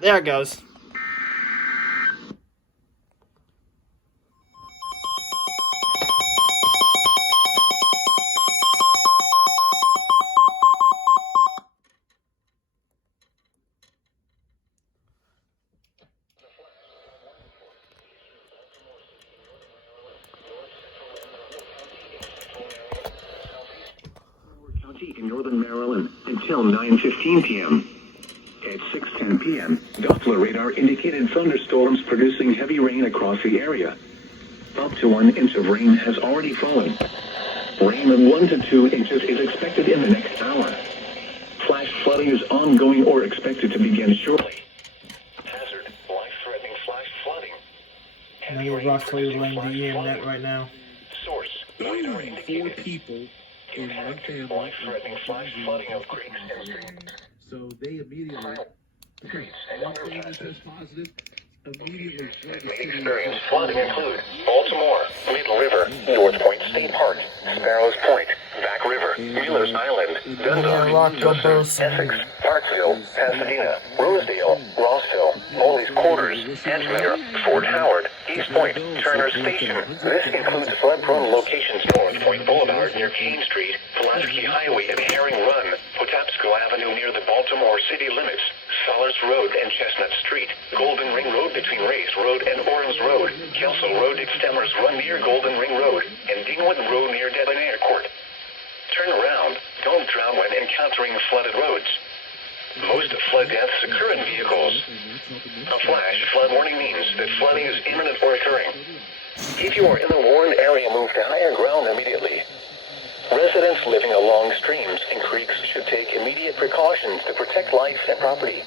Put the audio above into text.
There it goes. County in northern Maryland until 9:15 p.m. At 6:10 p.m., Doppler radar indicated thunderstorms producing heavy rain across the area. Up to 1 inch of rain has already fallen. Rain of 1 to 2 inches is expected in the next hour. Flash flooding is ongoing or expected to begin shortly. Hazard, life-threatening flash flooding. I know Rocksley is laying the EM right now. Source, radar indicated. 4 people in one family. Life-threatening flash flooding of creeks and streams. So they immediately, one family test positive, immediately fled the city. Experienced flooding include Baltimore, Mid River, North Point State Park, Sparrows Point, Back River, Mueller's Island, Dundalk, Essex, Parkville, Pasadena, Rosedale, Rossville, Molly's Quarters, Edgemere, Fort Howard, East Point, Turner Station. This includes flood-prone locations North Point Boulevard near Kane Street, Pulaski Highway and Herring Run, Potapsco Avenue near the Baltimore city limits, Solars Road and Chestnut Street, Golden Ring Road between Race Road and Orens Road, Kelso Road extenders run near Golden Ring Road, and Dingwood Road near Debonair Court. Turn around. Don't drown when encountering flooded roads. Most flood deaths occur in vehicles. A flash flood warning means that flooding is imminent or occurring. If you are in the warned area, move to higher ground immediately. Residents living along streams and creeks should take immediate precautions to protect life and property.